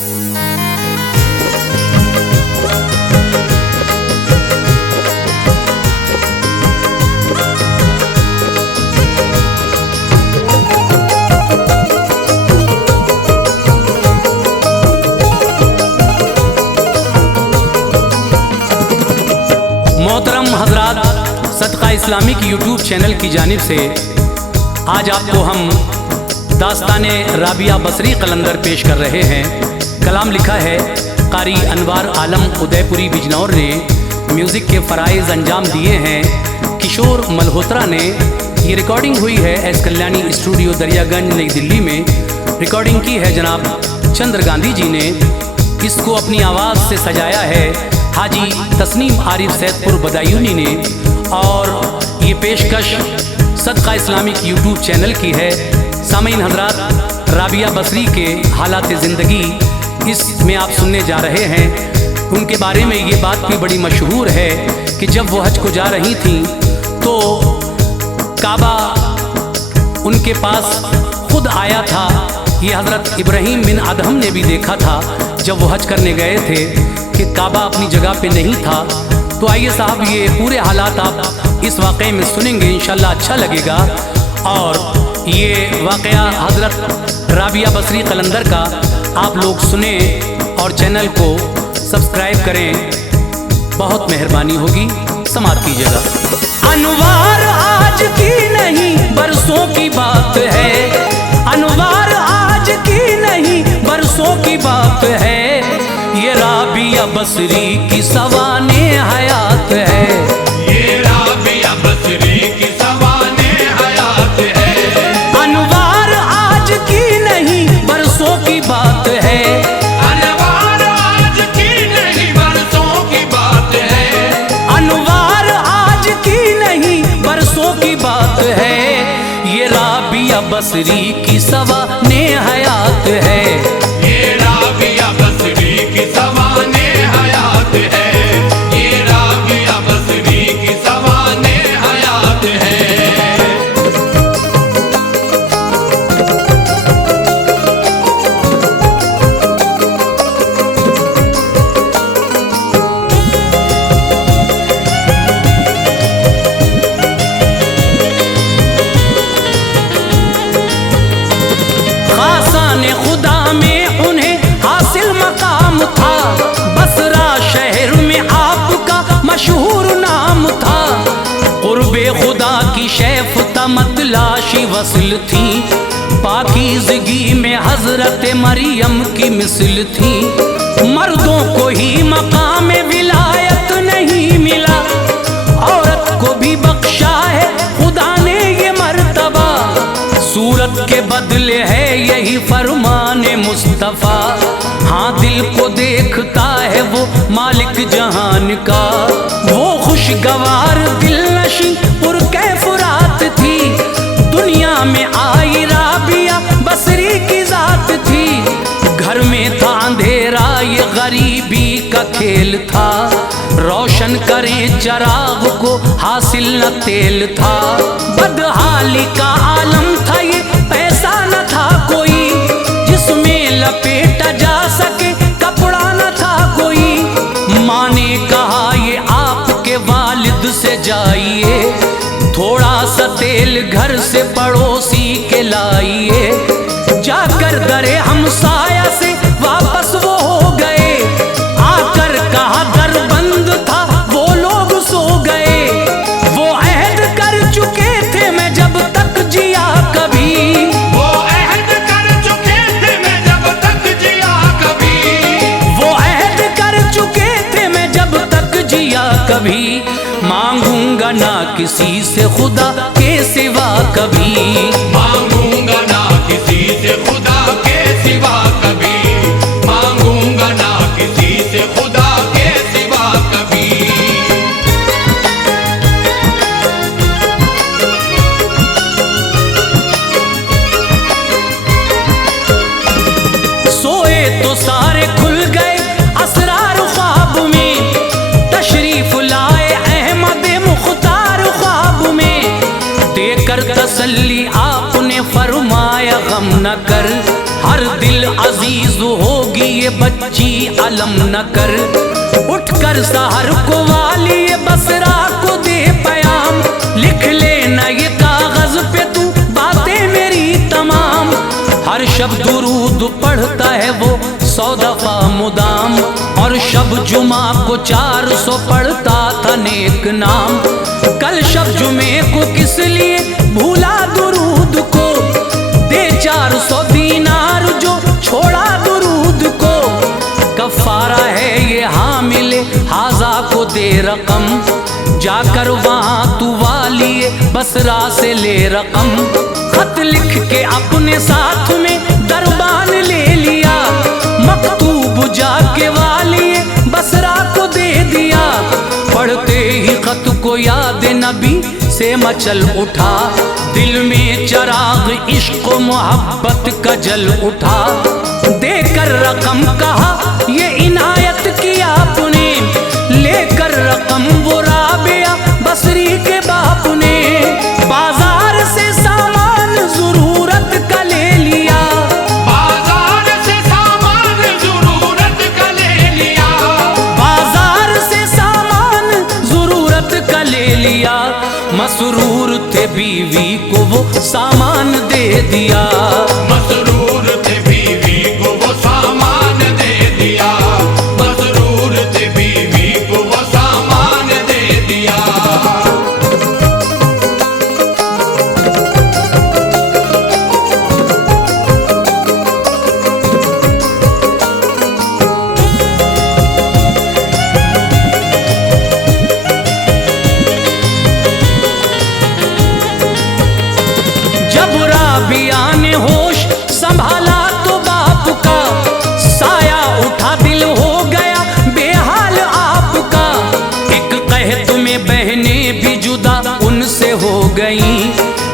मोहतरम हजरात, सदका इस्लामिक यूट्यूब चैनल की जानिब से आज आपको हम दास्ताने राबिया बसरी कलंदर पेश कर रहे हैं। कलाम लिखा है कारी अनवार आलम उदयपुरी बिजनौर ने, म्यूज़िक के फ़राइज़ अंजाम दिए हैं किशोर मल्होत्रा ने। ये रिकॉर्डिंग हुई है एस कल्याणी स्टूडियो दरियागंज नई दिल्ली में। रिकॉर्डिंग की है जनाब चंद्र गांधी जी ने। इसको अपनी आवाज़ से सजाया है हाजी तस्नीम आरिफ सैदपुर बदायूनी ने। और ये पेशकश सदका इस्लामिक यूट्यूब चैनल की है। सामीन हजरात, राबिया बसरी के हालात ज़िंदगी इसमें आप सुनने जा रहे हैं। उनके बारे में ये बात भी बड़ी मशहूर है कि जब वो हज को जा रही थी तो काबा उनके पास खुद आया था। ये हज़रत इब्राहीम बिन अदहम ने भी देखा था जब वो हज करने गए थे कि काबा अपनी जगह पे नहीं था। तो आइए साहब, ये पूरे हालात आप इस वाक़े में सुनेंगे, इंशाल्लाह अच्छा लगेगा। और ये वाक़या हज़रत राबिया बसरी कलंदर का आप लोग सुने और चैनल को सब्सक्राइब करें, बहुत मेहरबानी होगी। समाप्त कीजिएगा। अनवार आज की नहीं बरसों की बात है, अनवार आज की नहीं बरसों की बात है। ये राबिया बसरी की सवाने हयात है, ये राबिया बसरी की सवाने हयात है। अनवार आज की नहीं बरसों की बात है, अनवार आज की नहीं बरसों की बात है। अनवार आज की नहीं बरसों की बात है। ये राबिया बसरी की सवाने हयात है, ये राबिया बसरी की सवाने हयात है। ये राबिया बसरी की सवाने हयात है। खासाने खुदा में उन्हें हासिल मकाम था, बसरा शहर में आपका मशहूर नाम था। कुर्बे खुदा की शैफ तमतलाशी वसल थी, पाकीज़गी में हजरत मरियम की मिसल थी। मर्दों को ही मकाम विलायत नहीं मिला, औरत को भी बख्शा है खुदा ने ये मर्तबा। सूरत के बदले है यही फरमाने मुस्तफ़ा, हाँ दिल को देखता है वो मालिक जहान का। वो खुशगवार दिलनशी पुरकैफरात थी, दुनिया में आई राबिया बसरी की जात थी। घर में था अंधेरा ये गरीबी का खेल था, रोशन करें चराग को हासिल न तेल था। बदहाली का आलम था ये, पैसा न था कोई जिसमें लपेटा जा सके, कपड़ा न था कोई। माँ ने कहा ये आपके वालिद से जाइए, थोड़ा सा तेल घर से पड़ोसी के लाइए। जाकर दरे हमसाया से वापस वो हो गए, आकर कहा दर बंद था वो लोग सो गए। वो अहद कर चुके थे मैं जब तक जिया कभी, वो अहद कर चुके थे मैं जब तक जिया कभी। वो अहद कर चुके थे मैं जब तक जिया कभी। मांगूंगा ना किसी से खुदा के सिवा कभी, मांगूंगा ना किसी से खुदा के सिवा कभी। मांगूंगा ना किसी से खुदा के सिवा कभी। सोए तो सारे खुल गए असरार ख्वाब में, तशरीफ लाए अहमद मुख्तार ख्वाब में। देकर तसल्ली आपने फरमाया गम न कर, हर दिल अजीज होगी ये बच्ची अलम न कर, उठकर सहर को वाली बसरा को दे पयाम, लिख लेना ये कागज पे तू बातें मेरी तमाम। हर शब दुरूद पढ़ता है वो 100 दफा मुदाम, और शब जुमा को 400 पढ़ता था नेक नाम। कल शब जुमे को किस लिए भूला दुरूद को, दे 400 दीनार जो छोड़ा दुरूद को। कफारा है ये हामिल हाजा को दे रकम, जाकर वहाँ तू वाली बसरा से ले रकम। खत लिख के अपने साथ में दरबान ले लिया, मकतूब जाके वाली बसरा को दे दिया। पढ़ते ही खत को याद नबी से मचल उठा, दिल में चराग इश्क मोहब्बत का जल उठा। देकर रकम कहा ये इनायत की आपने, लेकर रकम वो राबिया बसरी के बाप ने। बाजार से सामान जरूरत का ले लिया, बाजार से सामान जरूरत का ले लिया, बाजार से सामान जरूरत का ले लिया। मसरूर थे बीवी को वो सामान दे दिया, मसरूर थे बीवी को वो सामान दे दिया, मसरूर थे बीवी को वो सामान दे दिया। जब राबिया ने होश संभाला तो बाप का, साया उठा दिल हो गया बेहाल आपका। एक कहत में बहनें भी जुदा उनसे हो गईं,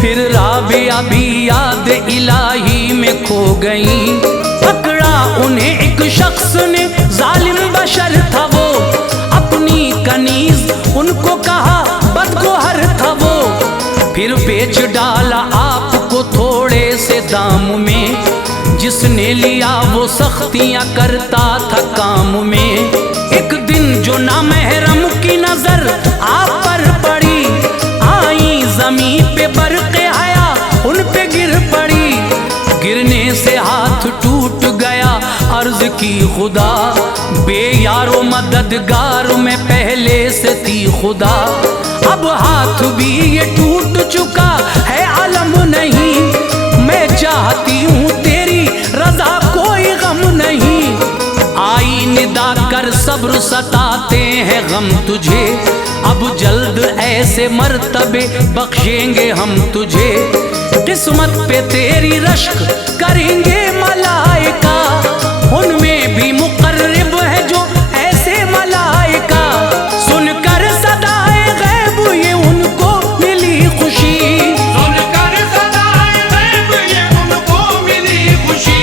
फिर राबिया भी याद इलाही में खो गईं। पकड़ा उन्हें एक शख्स ने जालिम बशर था वो, अपनी कनीज उनको कहा बदगोहर था वो। फिर बेच डाला आपको थोड़े से दाम में, जिसने लिया वो सख्तियां करता था काम में। एक दिन जो नामहरम की नजर आप पर पड़ी, आई जमीन पे बरक़े हया उन पे गिर पड़ी। गिरने से हाथ टूट गया, अर्ज की खुदा बेयारो मददगार में पहले से थी खुदा। अब हाथ भी ये टूट चुका है अलम नहीं, मैं चाहती हूँ तेरी रजा कोई गम नहीं। आई निदा कर सब्र सताते हैं गम तुझे, अब जल्द ऐसे मर्तबे बख्शेंगे हम तुझे। किस्मत पे तेरी रश्क करेंगे मलाइका, उनमें भी मुकर्रब है जो ऐसे मलाइका। सुनकर सदाए गैब ये उनको मिली खुशी, सुनकर सदाए गैब ये उनको मिली खुशी,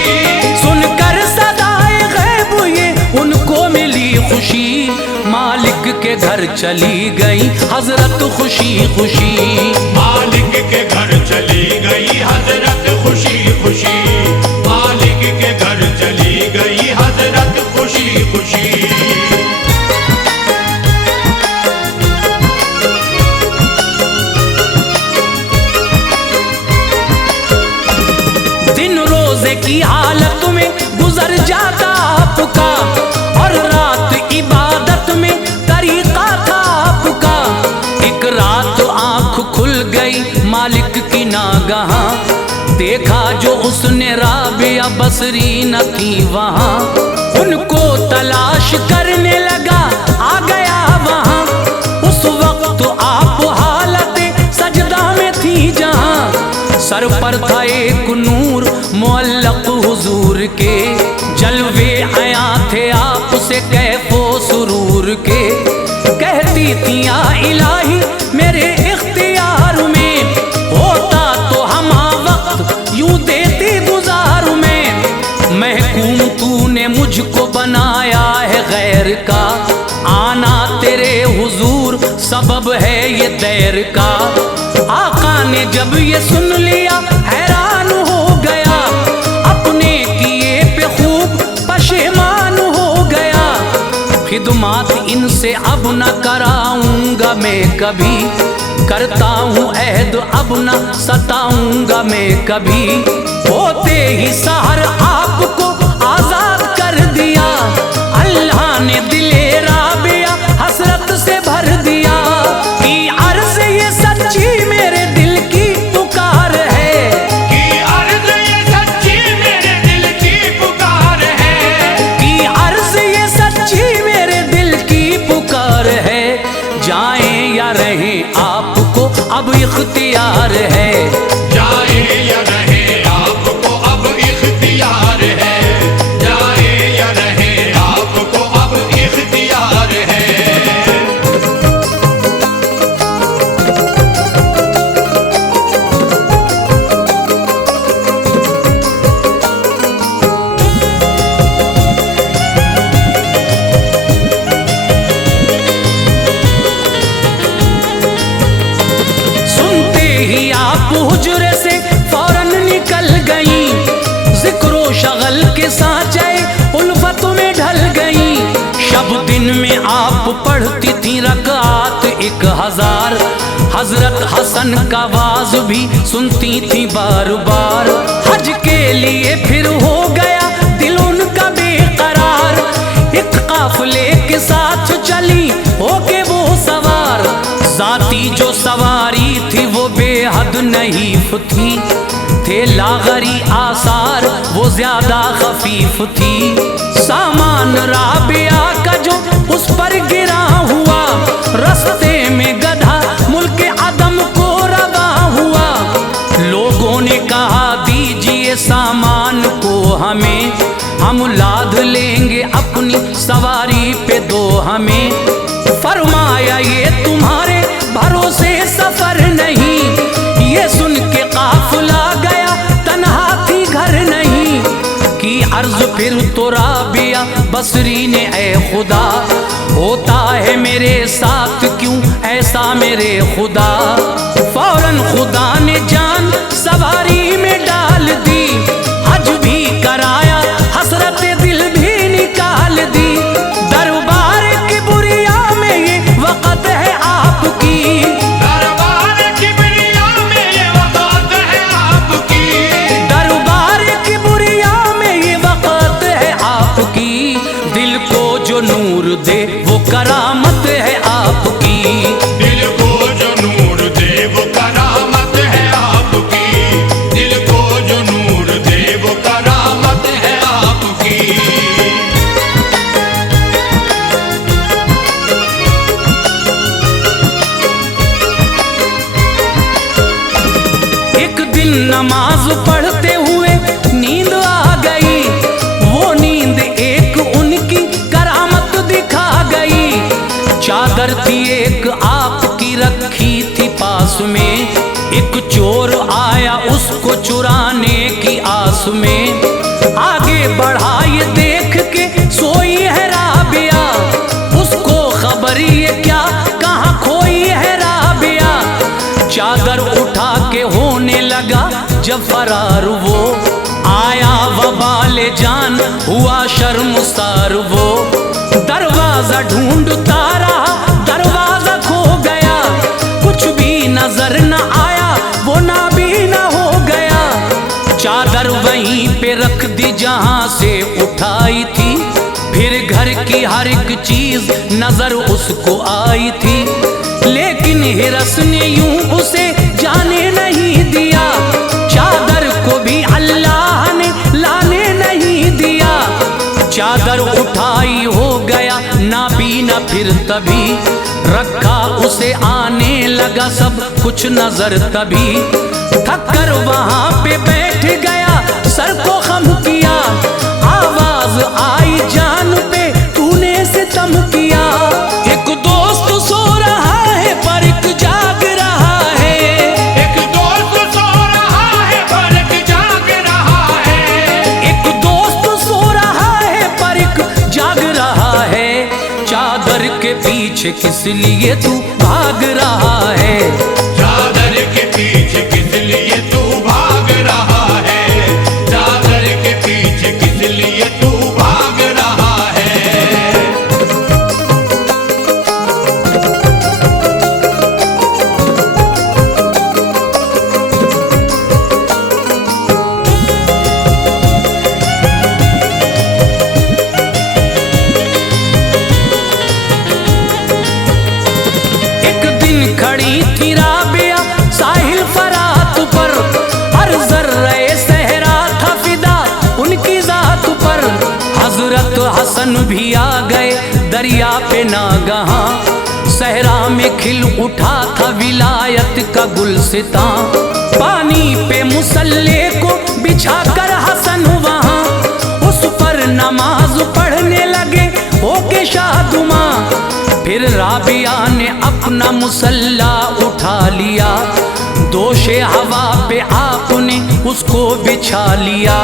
सुनकर सदाए गैब ये उनको मिली खुशी। मालिक के घर चली गई हजरत खुशी खुशी, मालिक के घर चली गई हजरत खुशी खुशी, मालिक के घर चली गई हजरत खुशी खुशी। दिन रोजे की हालत में गुजर जाता आपका, और रात इबादत में तरीका था आपका। एक रात आंख खुल गई मालिक की नागहां, देखा जो उसने राबिया बसरी न थी वहां। उनको तलाश करने लगा आ गया वहां, उस वक्त आप हालत सजदा में थी जहां। सर पर था एक नूर मुअल्लक हुजूर के, जलवे आया थे आपसे कैफो सुरूर के। कहती थी या इलाही मेरे इख्तियार में, होता तो हम वक्त यूं देती गुजार में। महकूम तूने मुझको बनाया है गैर का, आना तेरे हुजूर सबब है ये दैर का। आका ने जब ये सुन लिया हैरान हो गया, अपने किए पे खूब पशेमान इनसे अब न कराऊंगा मैं कभी, करता हूँ अहद अब न सताऊंगा मैं कभी। होते ही सहर आपको आजाद कर दिया, अल्लाह ने दिले राबिया हसरत से भर दिया। कि अर्ज ये सच्ची मेरे दिल की पुकार है, कि अर्ज ये सच्ची मेरे दिल की पुकार है, कि अर्ज ये सच्ची मेरे दिल की पुकार है। जाएं या रहें आपको अब इख्तियार है, जाए या रहे आपको अब इख्तियार है, जाए या रहे आपको अब इख्तियार है। सुनते ही आप हुजरे से फौरन निकल गई, जिक्रो शगल के साँचे उल्फत में ढल गई। शब दिन में आप पढ़ती थी रकात 1000, हजरत हसन का वाज भी सुनती थी बार बार। हज के लिए फिर हो गया दिल उनका बेकरार, एक काफिले के साथ चली होके वो सवार। जाती जो सवारी थी वो बेहद नहीफ थी, थे लागरी आसार वो ज्यादा खफीफ थी। सामान राबिया का जो उस पर गिरा हुआ, रास्ते में गधा मुल्क अदम को रवा हुआ। लोगों ने कहा दीजिए सामान को हमें, हम लाद लेंगे अपनी सवारी पे दो हमें। फरमाया ये तुम्हारे भरोसे सफर नहीं, ये सुन के काफिला गया तन्हा थी घर नहीं। की अर्ज फिर तो राबिया बसरी ने ऐ खुदा, होता है मेरे साथ क्यों ऐसा मेरे खुदा। फौरन खुदा ने जान सवारी में डाल दी, हज भी कराया हसरत दिल भी निकाल दी। दरबार की बुरिया में ये वक़्त है आपकी, दरबार किबरिया में ये वक़्त है आपकी, दरबार की बुरिया में ये वक़्त है आपकी। दिल को जो नूर दे वो करामत है आपकी, दिल को जो नूर दे वो करामत है आपकी, दिल को जो नूर दे वो करामत है आपकी। एक दिन नमाज पढ़ते हुए नींद आ गई, वो नींद एक उनकी करामत दिखा गई। चादर थी एक आपकी रखी थी पास में, एक चोर आया उसको चुराने की आस में। आगे बढ़ा ये देख के सोई है राबिया, उसको खबर ये क्या कहाँ खोई है राबिया। चादर उठा के होने लगा जब फरार वो, आया वबाले जान हुआ शर्मसार वो। दरवाजा ढूंढता रहा दरवाजा खो गया, कुछ भी नजर न आया वो नाबीना हो गया। चादर वहीं पे रख दी जहां से उठाई थी, फिर घर की हर एक चीज नजर उसको आई थी। लेकिन हिरस ने यूं उसे जाने नहीं दिया, चादर को भी अल्लाह ने लाने नहीं दिया। चादर उठाई हो गया नाबीना फिर तभी, रखा उसे आने लगा सब कुछ नजर तभी। थक कर वहां पे बैठ गया सर को खम किया, आवाज आई जान पे तूने सितम किया। एक दोस्त सो रहा है पर एक जाग रहा है, एक दोस्त सो रहा है पर एक जाग रहा है, एक दोस्त सो रहा है पर एक जाग रहा है। चादर के पीछे किस लिए तू भाग रहा है, चादर के पीछे किस लिए तू भाग रहा है, चादर के पीछे किस लिए तू भाग रहा है। हजरत हसन भी आ गए दरिया पे नागहां, सहरा में खिल उठा था विलायत का गुलसितां। पानी पे मुसल्ले को बिछा कर हसन वहां, उस पर नमाज पढ़ने लगे होके शादुमा। फिर राबिया ने अपना मुसल्ला उठा लिया, दोषे हवा पे आपने उसको बिछा लिया।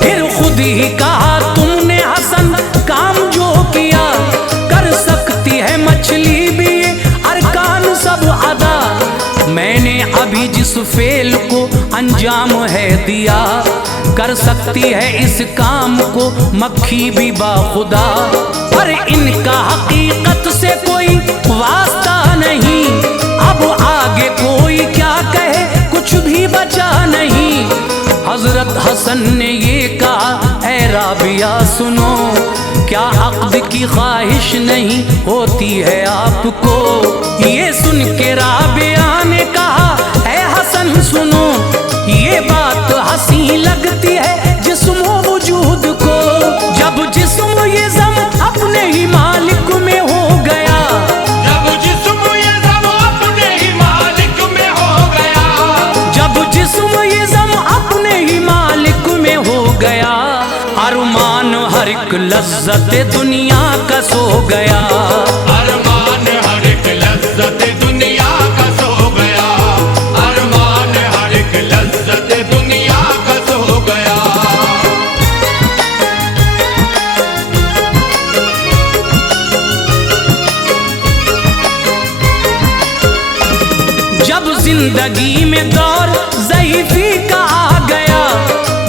फिर खुद ही कहा तुमने हसन काम जो किया, कर सकती है मछली भी ये अरकान सब अदा। मैंने अभी जिस फेल को अंजाम है दिया, कर सकती है इस काम को मक्खी भी बाखुदा। पर इनका हकीकत से कोई वास्ता नहीं, अब आगे कोई क्या कहे कुछ भी बचा नहीं। हजरत हसन ने ये कहा ऐ राबिया सुनो, क्या अक्द की ख्वाहिश नहीं होती है आपको। ये सुन के राबिया ने कहा ऐ हसन सुनो, ये बात हंसी लगती है जिस्म वजूद को। जब जिस्म ये ज़म अपने ही मालिक में हो गया, जब जिस्म ये ज़म अपने ही मालिक में हो गया, जब जिस्म ये ज़म अपने ही मालिक में हो गया, अरमान हर एक लज्जत दुनिया का सो गया। अरमान हर एक लज्जत दुनिया का सो गया, अरमान हर एक लज्जत दुनिया का सो गया। जब जिंदगी में दौर ज़ईफ़ी का आ गया,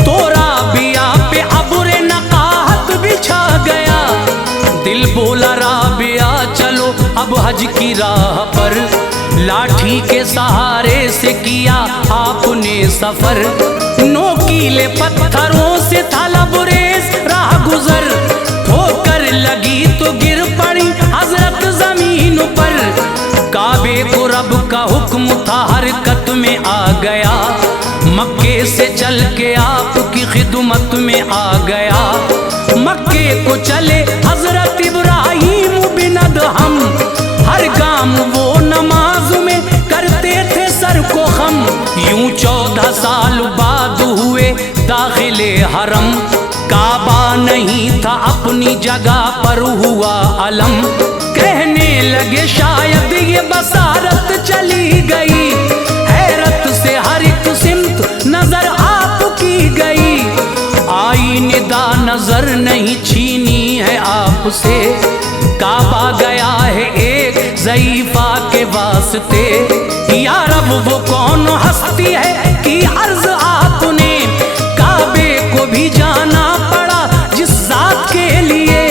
तो राबिया पे अबुरे नकाहत बिछा गया। दिल बोला राबिया चलो अब हज की राह पर, लाठी के सहारे से किया आपने सफर। नोकीले पत्थरों से था लबरेज राह गुजर, ठोकर लगी तो गिर पड़ी हजरत जमीन पर। काबे को रब का हुक्म था हरकत में आ गया, मक्के से चल के आपकी खिदमत में आ गया। मक्के को चले हजरत इब्राहिम बिन अदहम, हर गाम वो नमाज में करते थे सर को खम। यूं 14 साल बाद हुए दाखिले हरम, काबा नहीं था अपनी जगह पर हुआ अलम। कहने लगे शायद ये बसारत चली गई, हैरत से हर एक सिमत नजर आपकी गई। आई निदा नजर नहीं छीनी है आपसे, काबा गया है एक ज़ईफ़ा के वास्ते। या रब वो कौन हस्ती है कि अर्ज आपने, काबे को भी जाना पड़ा जिस जात के लिए।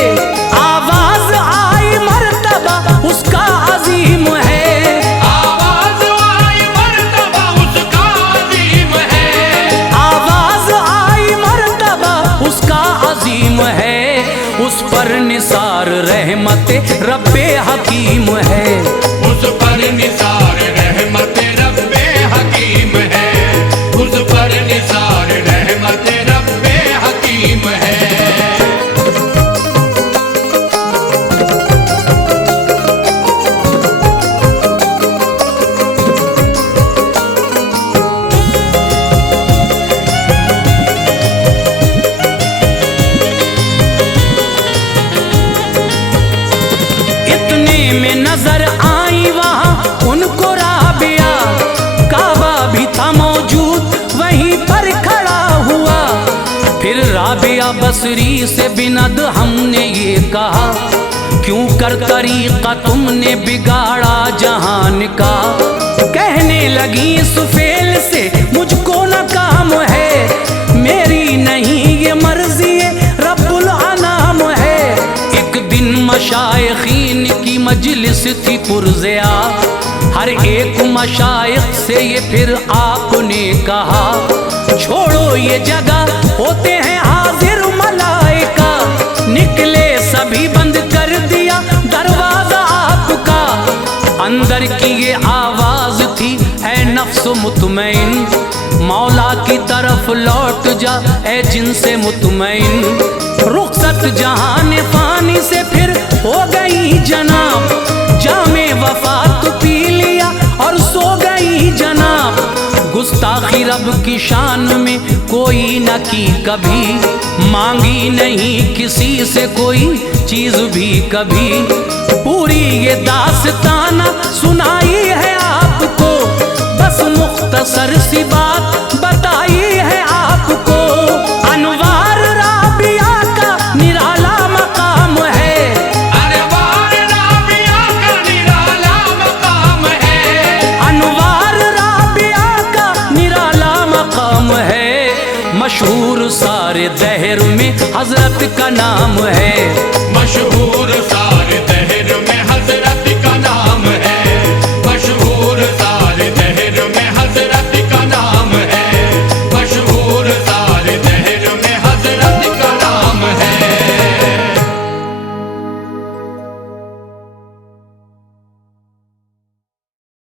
आवाज आई मर्तबा उसका अजीम है, आवाज आई मर्तबा उसका अजीम है, आवाज आई मर्तबा उसका अजीम है। उस पर निसार रहमत रब्बे हकीम है, उस पर निसार रहमत रब्बे हकीम है, उस पर निसार रहमत रब्बे हकीम है। इतने में नजर आई वहां उनको राबिया, काबा भी था मौजूद वहीं पर खड़ा हुआ। फिर राबिया बसरी से बिनद हमने ये कहा, क्यों कर तरीका तुमने बिगाड़ा जहान का। कहने लगी सुफेल से मुझको न काम है, मेरी नहीं ये मर्जी रब्बुल अनाम है। एक दिन मशाइखीन की मजलिस थी पुरज़िया, हर एक मशाइख से ये फिर आपने कहा, छोड़ो ये जगह होते हैं हाजिर मलाइका। निकले सभी बंद कर दिया दरवाजा आपका, अंदर की ये आवाज थी ऐ नफ्स सो मुतमईन, मौला की तरफ लौट जा ए जिनसे मुतमईन। रुखसत जहान फानी से फिर हो गई जनाब, जामे वफा तो पी लिया और सो गई जनाब। गुस्ताखी रब की शान में कोई न की कभी, मांगी नहीं किसी से कोई चीज भी कभी। पूरी ये दास्ताना सुनाई है आपको, बस मुख्तसर सी बात बताई है आपको। अनवार राबिया का निराला मकाम है, अनवार राबिया का निराला मकाम है, अनवार राबिया का निराला मकाम है। मशहूर सारे दहर में हजरत का नाम है, मशहूर सा